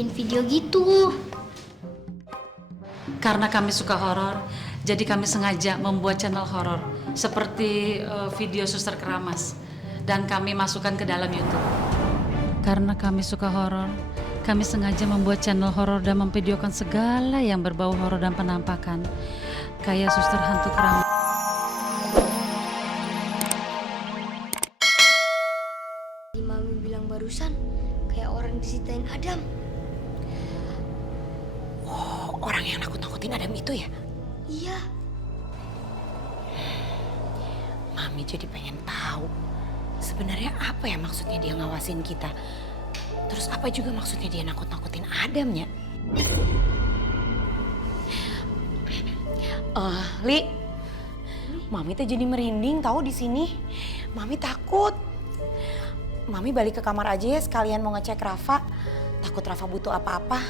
bikin video gitu? Karena kami suka horor, jadi kami sengaja membuat channel horor seperti video Suster Keramas dan kami masukkan ke dalam YouTube. Karena kami suka horor, kami sengaja membuat channel horor dan memvideokan segala yang berbau horor dan penampakan, kayak Suster Hantu Keramas. Di Mami bilang barusan, kayak orang disitain Adam. Orang yang nakut-nakutin Adam itu ya? Iya. Mami jadi pengen tahu sebenarnya apa ya maksudnya dia ngawasin kita. Terus apa juga maksudnya dia nakut-nakutin Adam ya? Li, Mami tuh jadi merinding tahu di sini. Mami takut. Mami balik ke kamar aja ya sekalian mau ngecek Rafa. Takut Rafa butuh apa-apa.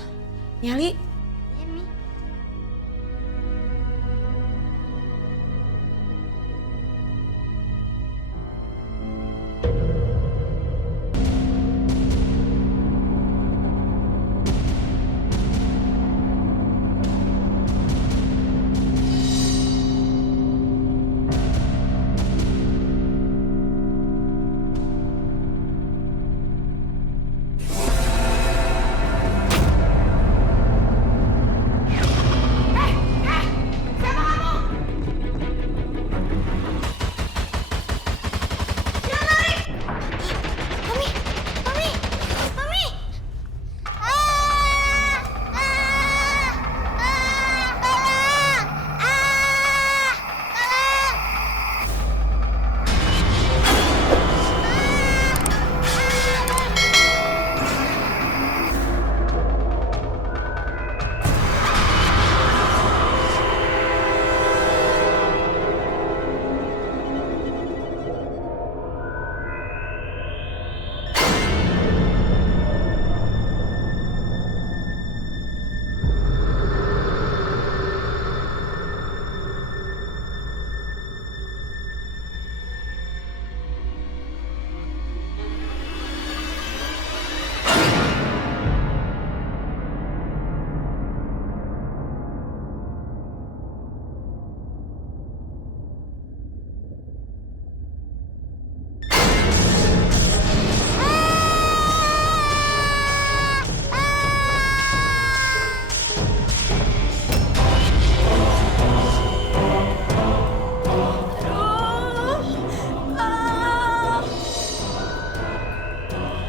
Ya, Li? Iya, Mi. Mami! Mami! Mami! Tolong! Tolong!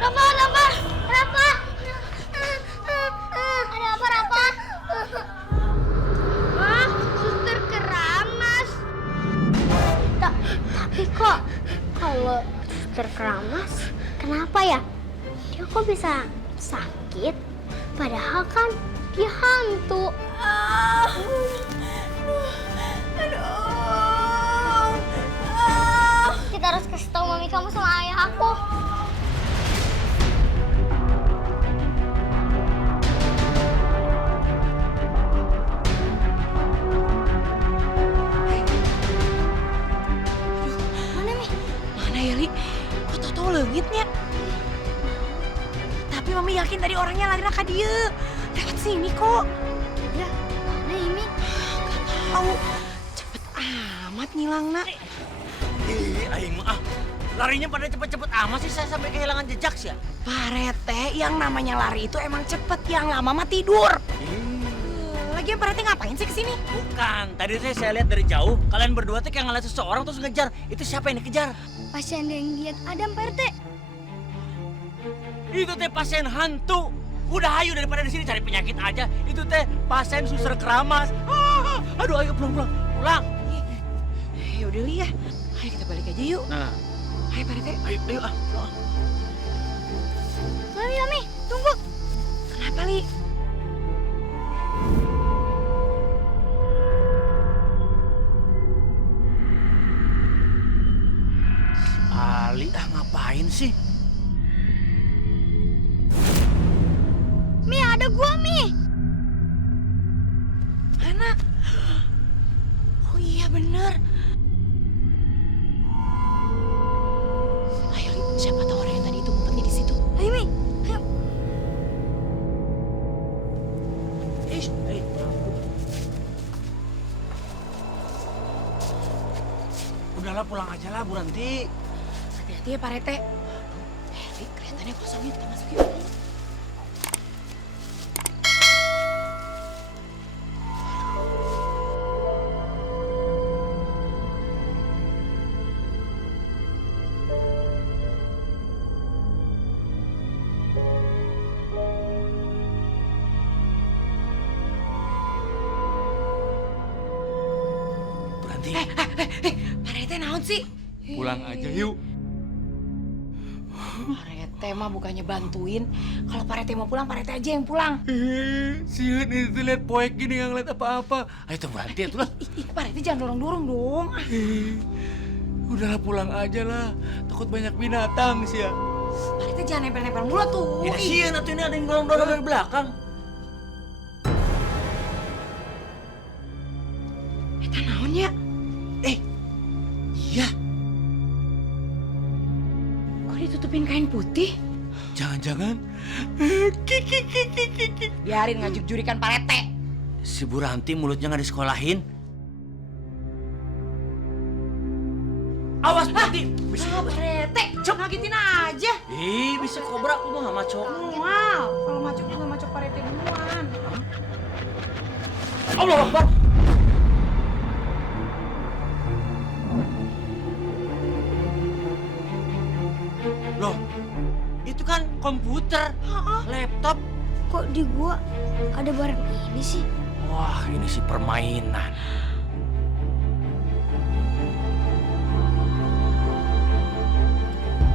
Rafa, Rafa, Rafa. Ada apa, Rafa? Wah, Suster Keramas. Tapi kok kalau Suster Keramas, kenapa ya? Dia kok bisa sakit? Padahal kan dia hantu. Kita harus kasih tahu mami kamu sama ayah aku. Mana, Mi? Mana ya, Li? Kok tau-tau leungitnya? Tapi Mami yakin tadi orangnya lari ka dieu. Lewat sini kok. Ya, mana ini? Tahu. Cepet amat ngilangna. Ih, aing mah larinya pada cepet-cepet amat sih saya sampai kehilangan jejak sih ya. Parete, yang namanya lari itu emang cepet, yang lama mah tidur. Lagian Parete ngapain sih kesini? Bukan, tadi saya lihat dari jauh, kalian berdua tuh kayak ngeliat seseorang terus ngejar. Itu siapa yang dikejar? Pasien yang lihat Adam, Pak RT. Itu teh pasien hantu. Udah ayo daripada di sini cari penyakit aja. Itu teh pasien Suster Keramas. Aduh, ayo pulang. Pulang. Ya udah Li ya. Ayo kita balik aja yuk. Nah, Ayo Parete. ayo. Mami, Mami, tunggu. Kenapa Li? Ali ngapain sih? Mi, ada gua, Mi. Mana? Oh iya bener. Ayo Li, siapa tahu orang yang tadi itu ngumpetnya di situ. Ayo, Mi. Ayo. Udahlah pulang aja lah Bu Ranti. Hati-hati ya Pak Rete. Li, kelihatannya kosong yuk, kita masuk yuk. Bu Ranti, Pak Rete naon sih? pulang aja yuk. Pak Rete mah bukannya bantuin. Kalau Pak Rete mau pulang, Pak Rete aja yang pulang. Sian itu lihat poek gini yang lihat apa-apa. Ayo tuh Bu Ranti itulah. Ih, Pak Rete jangan dorong-dorong dong. Udahlah pulang aja lah. Takut banyak binatang sih ya. Pak Rete jangan nempel-nempel mulu tuh. Ya sian atau ini ada yang dorong-dorong dari belakang. Eta naon ya? Iya. Kok ditutupin kain putih? Jangan-jangan Biarin ngajuk jurikan Pak Rete. si Bu Ranti mulutnya nggak disekolahin. Awas Bu Ranti. Bisa Pak Rete, ngagetin aja. bisa kobra aku mah macok. Wow, kalau macok juga macok Pak Rete duluan. Allah Akbar. Loh, itu kan komputer, laptop. Kok di gua ada barang ini sih? Wah, ini sih permainan.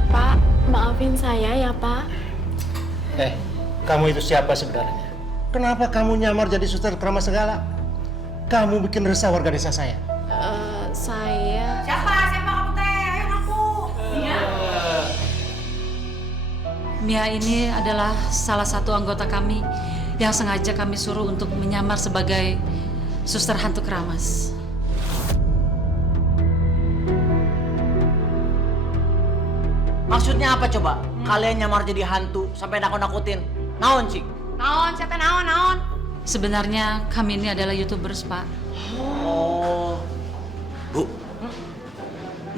Pak, maafin saya ya Pak. Kamu itu siapa sebenarnya? Kenapa kamu nyamar jadi suster keramas segala? Kamu bikin resah warga desa saya. Saya... Siapa kamu teh? Ayo ngaku. Mia ini adalah salah satu anggota kami yang sengaja kami suruh untuk menyamar sebagai suster hantu keramas. Maksudnya apa coba? Kalian nyamar jadi hantu sampai nakut-nakutin. Naon sih? Naon, siapa naon? Sebenarnya kami ini adalah YouTubers, Pak. Oh. Bu.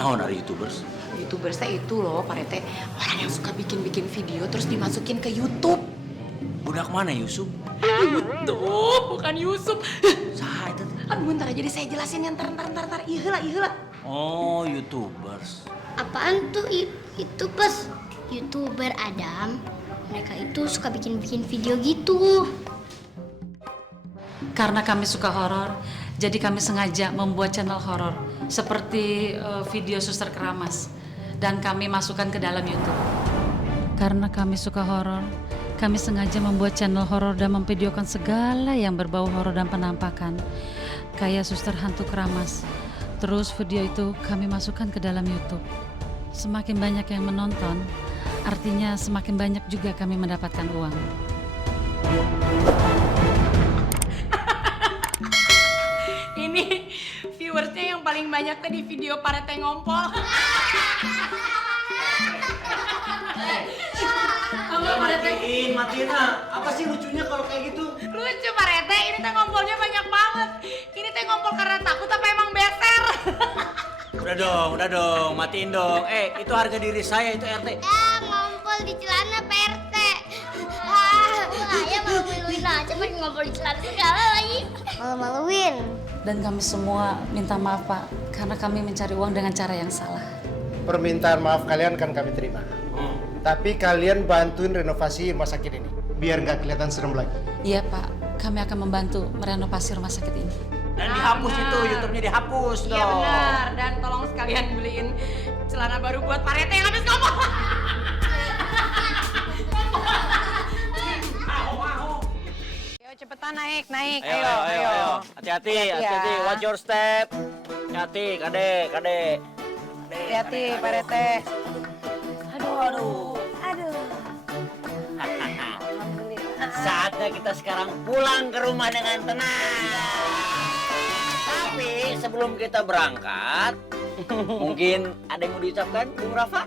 Naon dari YouTubers? YouTubers teh itu loh Pak Rete. Orang yang suka bikin-bikin video terus dimasukin ke YouTube. Budak mana Yusuf? YouTube, bukan Yusuf. Saha itu? Aduh, bentar aja deh saya jelasin yang ntar. Iheula. Oh, YouTubers. Apaan tuh itu pas YouTuber Adam? Mereka itu suka bikin video gitu. Karena kami suka horor, jadi kami sengaja membuat channel horor seperti video suster keramas dan kami masukkan ke dalam YouTube. Karena kami suka horor, kami sengaja membuat channel horor dan memvideokan segala yang berbau horor dan penampakan, kayak suster hantu keramas. Terus video itu kami masukkan ke dalam YouTube. Semakin banyak yang menonton, artinya semakin banyak juga kami mendapatkan uang. Ini viewersnya yang paling banyak teh di video Pak Rete ngompol. Apa Pak Rete? Matiin apa sih lucunya kalau kayak gitu? Lucu Pak Rete, ini teh ngompolnya banyak banget. Ini teh ngompol karena takut apa emang beser? Udah dong, matiin dong. Itu harga diri saya, itu RT. Ngompol di celana PRT. Saya malu-maluin aja pakai ngompol di celana segala lagi. Malu-maluin. Dan kami semua minta maaf Pak, karena kami mencari uang dengan cara yang salah. Permintaan maaf kalian kan kami terima. Tapi kalian bantuin renovasi rumah sakit ini. Biar nggak kelihatan serem lagi. Iya Pak, kami akan membantu merenovasi rumah sakit ini. Dan dihapus itu, YouTube-nya dihapus dong. Iya benar, dan tolong sekalian beliin celana baru buat Pak Rete yang habis ngomong. Ayo cepetan naik. Ayo. Hati-hati. Watch your step. Hati-hati, kade. Hati-hati Pak Rete. Aduh. Saatnya kita sekarang pulang ke rumah dengan tenang. Tapi sebelum kita berangkat, mungkin ada yang mau diucapkan, Bung Rafa?